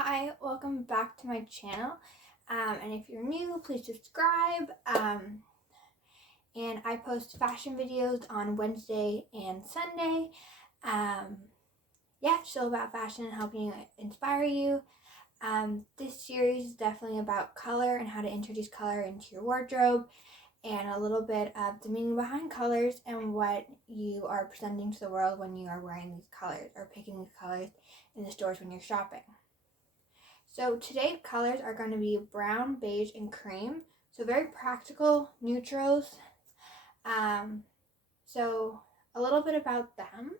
Hi, welcome back to my channel. And if you're new, please subscribe. And I post fashion videos on Wednesday and Sunday. It's all about fashion and helping inspire you. This series is definitely about color and how to introduce color into your wardrobe, and a little bit of the meaning behind colors and what you are presenting to the world when you are wearing these colors or picking these colors in the stores when you're shopping. So today's colors are going to be brown, beige, and cream. So very practical neutrals. So a little bit about them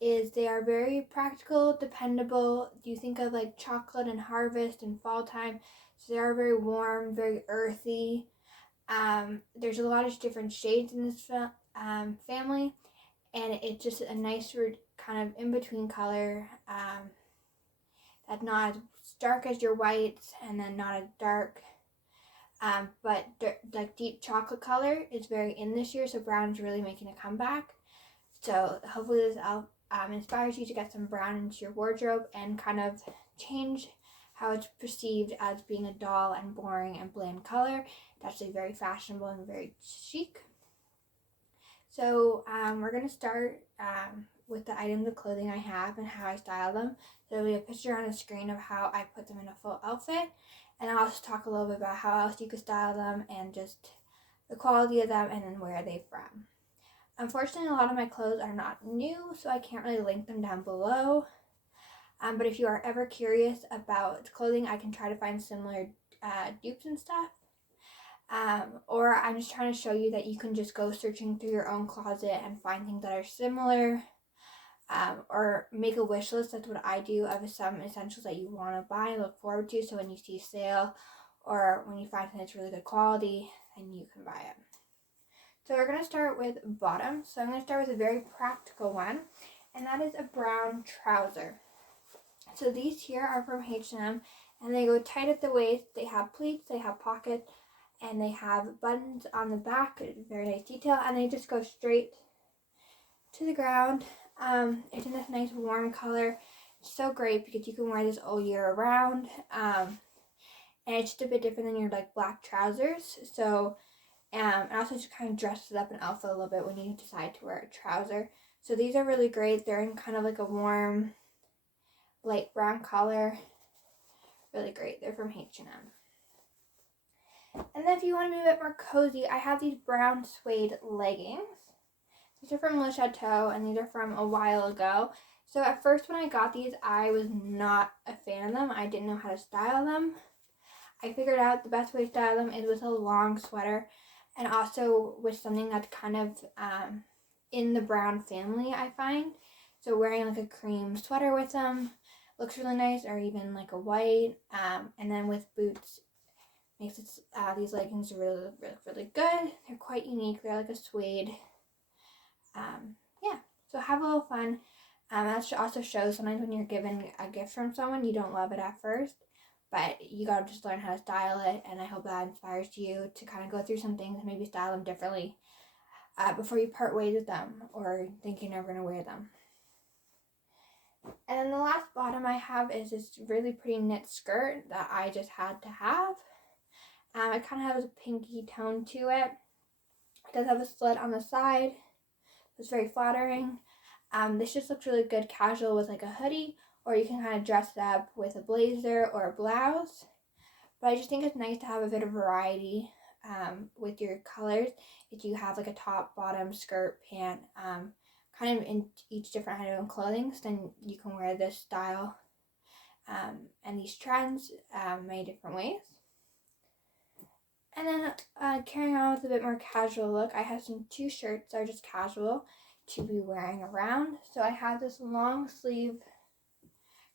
is they are very practical, dependable. You think of like chocolate and harvest and fall time. So they are very warm, very earthy. There's a lot of different shades in this family, and it's just a nice kind of in-between color. That's not as dark as your whites and then not as dark, but like deep chocolate color is very in this year, so brown's really making a comeback. So hopefully this inspires you to get some brown into your wardrobe and kind of change how it's perceived as being a dull and boring and bland color. It's actually very fashionable and very chic. So we're going to start with the items of clothing I have and how I style them. So there'll be a picture on the screen of how I put them in a full outfit, and I'll also talk a little bit about how else you could style them and just the quality of them and then where they're from. Unfortunately, a lot of my clothes are not new, so I can't really link them down below. But if you are ever curious about clothing, I can try to find similar dupes and stuff. Or I'm just trying to show you that you can just go searching through your own closet and find things that are similar, or make a wish list. That's what I do, of some essentials that you want to buy and look forward to, so when you see sale or when you find something that's really good quality, then you can buy it. So we're going to start with bottoms. So I'm going to start with a very practical one, and that is a brown trouser. So these here are from H&M, and they go tight at the waist. They have pleats, they have pockets, and they have buttons on the back. Very nice detail, and they just go straight to the ground. It's in this nice warm color. It's so great because you can wear this all year round, and it's just a bit different than your like black trousers. So and also just kind of dresses up an outfit a little bit when you decide to wear a trouser. So these are really great. They're in kind of like a warm light brown color. Really great. They're from H&M. And then if you want to be a bit more cozy, I have these brown suede leggings. These are from Le Chateau, and these are from a while ago. So at first when I got these, I was not a fan of them. I didn't know how to style them. I figured out the best way to style them is with a long sweater, and also with something that's kind of in the brown family, I find. So wearing like a cream sweater with them looks really nice, or even like a white, and then with boots makes it, these leggings really, really, really good. They're quite unique. They're like a suede. So have a little fun. That also shows sometimes when you're given a gift from someone, you don't love it at first, but you gotta just learn how to style it, and I hope that inspires you to kind of go through some things and maybe style them differently before you part ways with them or think you're never going to wear them. And then the last bottom I have is this really pretty knit skirt that I just had to have. It kind of has a pinky tone to it. It does have a slit on the side. It's very flattering. This just looks really good casual with like a hoodie, or you can kind of dress it up with a blazer or a blouse. But I just think it's nice to have a bit of variety with your colors. If you have like a top, bottom, skirt, pant, kind of in each different item of clothing, so then you can wear this style and these trends many different ways. And then carrying on with a bit more casual look, I have two shirts that are just casual to be wearing around. So I have this long sleeve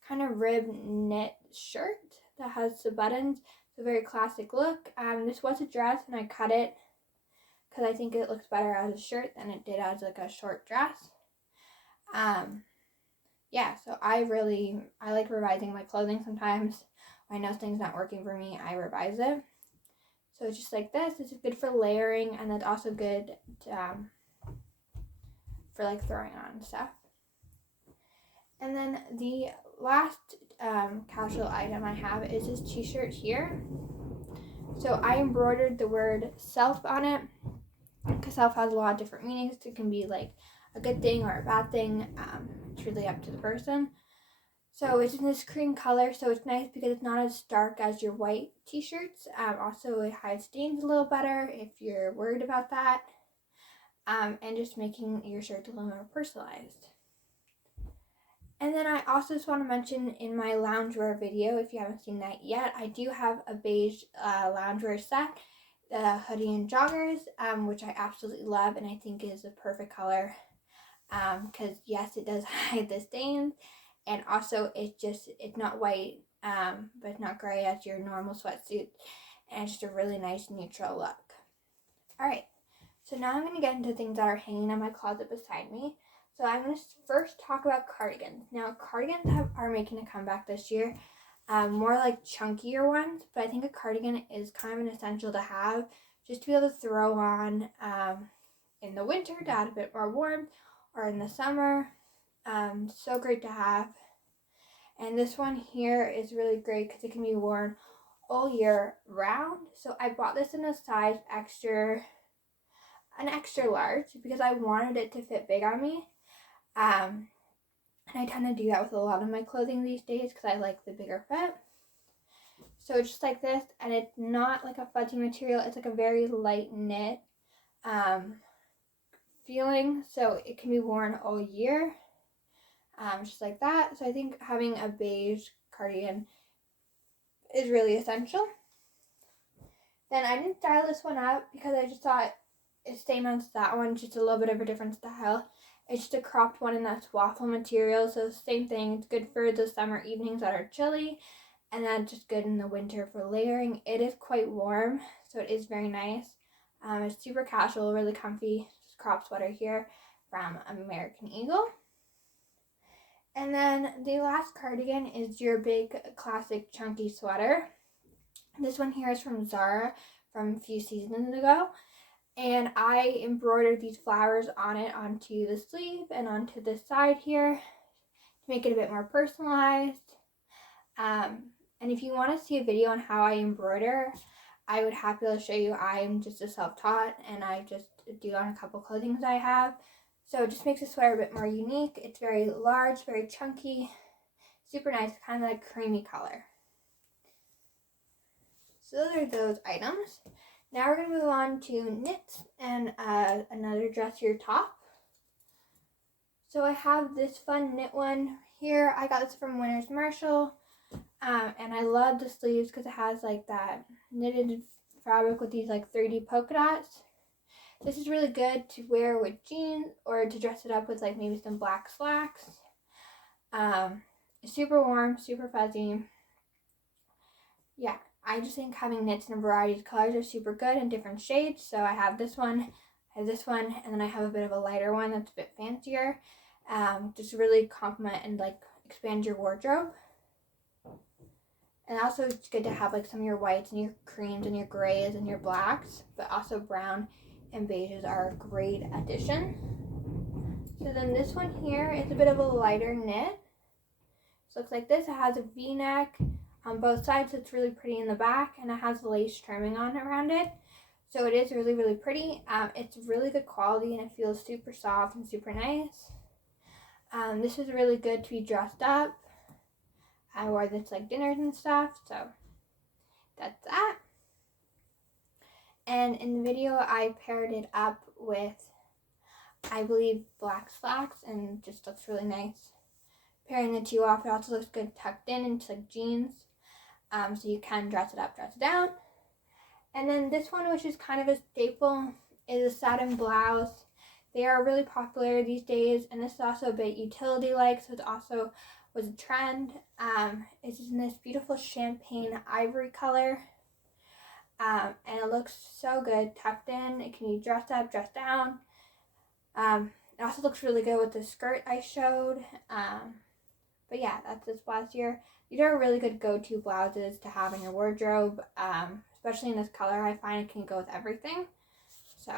kind of rib knit shirt that has the buttons. It's a very classic look. This was a dress, and I cut it because I think it looks better as a shirt than it did as like a short dress. So I like revising my clothing sometimes. When I know things not working for me, I revise it. So it's just like this. It's good for layering, and it's also good to, for like throwing on stuff. And then the last casual item I have is this t-shirt here. So I embroidered the word self on it because self has a lot of different meanings. It can be like a good thing or a bad thing. It's really up to the person. So it's in this cream color, so it's nice because it's not as dark as your white t-shirts. Also, it hides stains a little better if you're worried about that. And just making your shirt a little more personalized. And then I also just want to mention in my loungewear video, if you haven't seen that yet, I do have a beige loungewear set, the hoodie and joggers, which I absolutely love and I think is the perfect color. Because yes, it does hide the stains, and also it's not white, but it's not gray as your normal sweatsuit, and it's just a really nice neutral look. Alright, so now I'm going to get into things that are hanging in my closet beside me. So I'm going to first talk about cardigans. Now cardigans are making a comeback this year, more like chunkier ones, but I think a cardigan is kind of an essential to have just to be able to throw on in the winter to add a bit more warmth, or in the summer. So great to have. And this one here is really great because it can be worn all year round. So I bought this in a size an extra large, because I wanted it to fit big on me. And I tend to do that with a lot of my clothing these days because I like the bigger fit. So it's just like this, and it's not like a fuzzy material. It's like a very light knit feeling, so it can be worn all year, just like that. So I think having a beige cardigan is really essential. Then I didn't style this one up because I just thought it's same as that one, just a little bit of a different style. It's just a cropped one, and that's waffle material, so same thing. It's good for the summer evenings that are chilly, and then just good in the winter for layering. It is quite warm, so it is very nice. It's super casual, really comfy. Just crop sweater here from American Eagle. And then the last cardigan is your big classic chunky sweater. This one here is from Zara from a few seasons ago. And I embroidered these flowers on it onto the sleeve and onto the side here to make it a bit more personalized. And if you want to see a video on how I embroider, I would happily show you. I'm just a self-taught, and I just do on a couple clothings I have. So it just makes the sweater a bit more unique. It's very large, very chunky, super nice, kind of like creamy color. So those are those items. Now we're going to move on to knits and another dressier top. So I have this fun knit one here. I got this from Winners Marshall. And I love the sleeves because it has like that knitted fabric with these like 3D polka dots. This is really good to wear with jeans or to dress it up with like maybe some black slacks. It's super warm, super fuzzy. Yeah, I just think having knits in a variety of colors are super good in different shades. So I have this one, and then I have a bit of a lighter one that's a bit fancier. Just really complement and like expand your wardrobe. And also it's good to have like some of your whites and your creams and your grays and your blacks, but also brown and beiges are a great addition. So then this one here is a bit of a lighter knit. So it looks like this. It has a V-neck on both sides, so it's really pretty in the back, and it has lace trimming on around it. So it is really, really pretty. It's really good quality, and it feels super soft and super nice. This is really good to be dressed up. I wore this like dinners and stuff, so that's that. And in the video, I paired it up with, I believe, black slacks, and just looks really nice. Pairing the two off, it also looks good tucked in into like jeans, so you can dress it up, dress it down. And then this one, which is kind of a staple, is a satin blouse. They are really popular these days, and this is also a bit utility-like, so it also was a trend. It's in this beautiful champagne ivory color, and it looks so good tucked in. It can be dressed up, dressed down. It also looks really good with the skirt I showed. But yeah, that's this blouse here. These are really good go-to blouses to have in your wardrobe, especially in this color. I find it can go with everything. So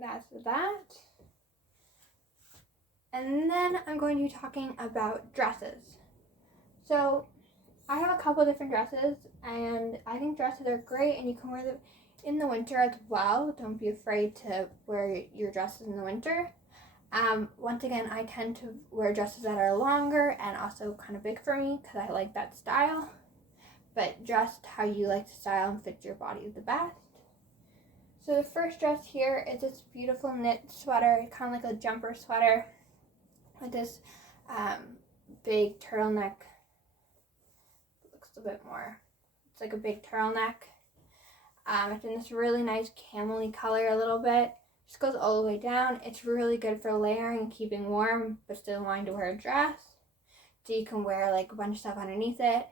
that's that. And then I'm going to be talking about dresses. So I have a couple different dresses, and I think dresses are great, and you can wear them in the winter as well. Don't be afraid to wear your dresses in the winter. Once again, I tend to wear dresses that are longer and also kind of big for me because I like that style. But just how you like to style and fit your body the best. So the first dress here is this beautiful knit sweater, kind of like a jumper sweater with this big turtleneck. It looks a bit more, it's like a big turtleneck. It's in this really nice camel-y color a little bit. Just goes all the way down. It's really good for layering and keeping warm, but still wanting to wear a dress. So you can wear like a bunch of stuff underneath it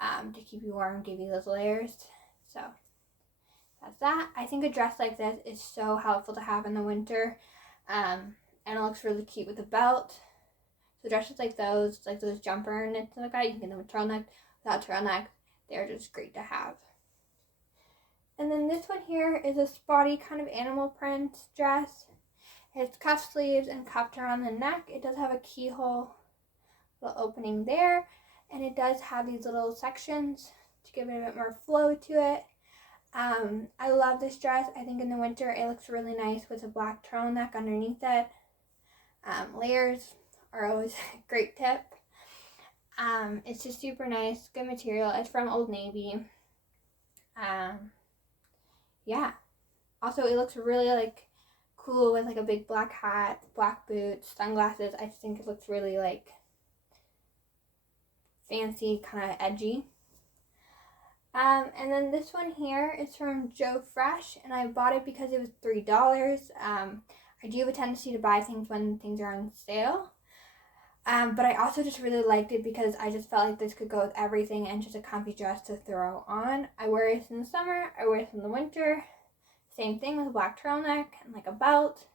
to keep you warm and give you those layers. So that's that. I think a dress like this is so helpful to have in the winter. And it looks really cute with a belt. So dresses like those jumper knits like that, you can get them with turtleneck, without turtleneck. They're just great to have. And then this one here is a spotty kind of animal print dress. It's cuff sleeves and cuffed around the neck. It does have a keyhole little opening there, and it does have these little sections to give it a bit more flow to it. I love this dress. I think in the winter it looks really nice with a black turtleneck underneath it. Layers are always a great tip. It's just super nice, good material. It's from Old Navy. Yeah. Also, it looks really like cool with like a big black hat, black boots, sunglasses. I just think it looks really like fancy, kind of edgy. And then this one here is from Joe Fresh, and I bought it because it was $3. I do have a tendency to buy things when things are on sale. But I also just really liked it because I just felt like this could go with everything and just a comfy dress to throw on. I wear this in the summer, I wear this in the winter. Same thing with a black turtleneck and like a belt.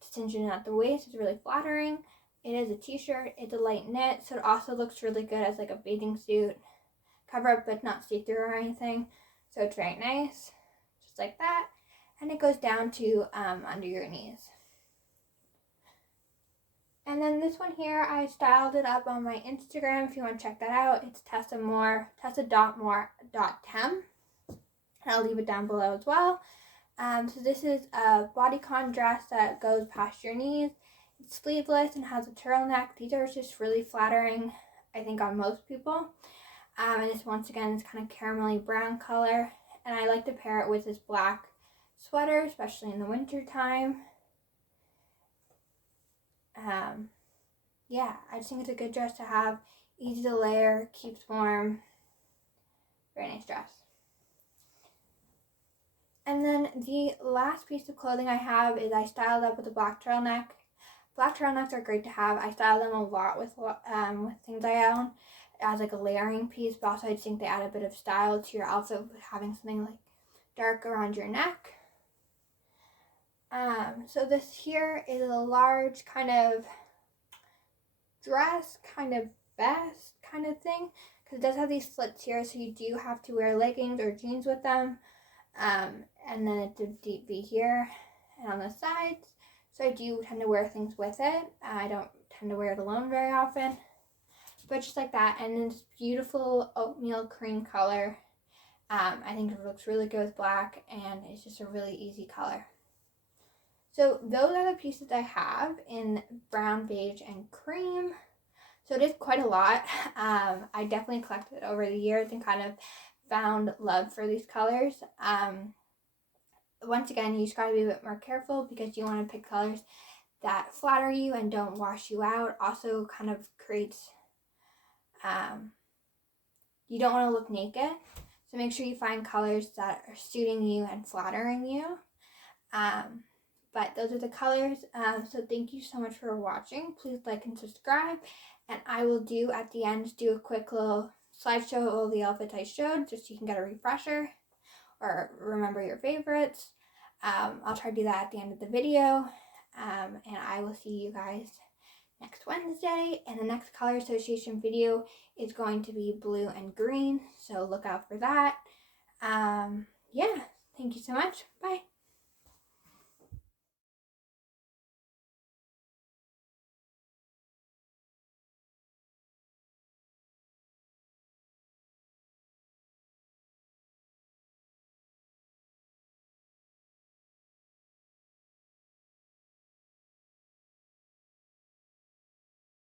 Just cinching it at the waist is really flattering. It is a t-shirt, it's a light knit, so it also looks really good as like a bathing suit. Cover up but not see-through or anything. So it's very nice, just like that. And it goes down to under your knees. And then this one here, I styled it up on my Instagram if you want to check that out. It's tessa.more.tem. And I'll leave it down below as well. So this is a bodycon dress that goes past your knees. It's sleeveless and has a turtleneck. These are just really flattering, I think, on most people. And this, once again, is kind of caramelly brown color. And I like to pair it with this black sweater, especially in the winter time. Yeah, I just think it's a good dress to have. Easy to layer, keeps warm. Very nice dress. And then the last piece of clothing I have is I styled up with a black turtleneck. Black turtlenecks are great to have. I style them a lot with things I own as like a layering piece, but also I just think they add a bit of style to your outfit with having something like dark around your neck. So this here is a large kind of dress, kind of vest kind of thing, because it does have these slits here, so you do have to wear leggings or jeans with them. And then it's a deep V here and on the sides, so I do tend to wear things with it. I don't tend to wear it alone very often, but just like that. And then this beautiful oatmeal cream color. I think it looks really good with black, and it's just a really easy color. So those are the pieces I have in brown, beige, and cream. So it is quite a lot. I definitely collected over the years and kind of found love for these colors. Once again, you just gotta be a bit more careful because you want to pick colors that flatter you and don't wash you out. Also kind of creates, you don't want to look naked. So make sure you find colors that are suiting you and flattering you. But those are the colors. So thank you so much for watching. Please like and subscribe. And I will do at the end do a quick little slideshow of all the outfits I showed, just so you can get a refresher or remember your favorites. I'll try to do that at the end of the video. And I will see you guys next Wednesday. And the next color association video is going to be blue and green. So look out for that. Yeah, thank you so much. Bye.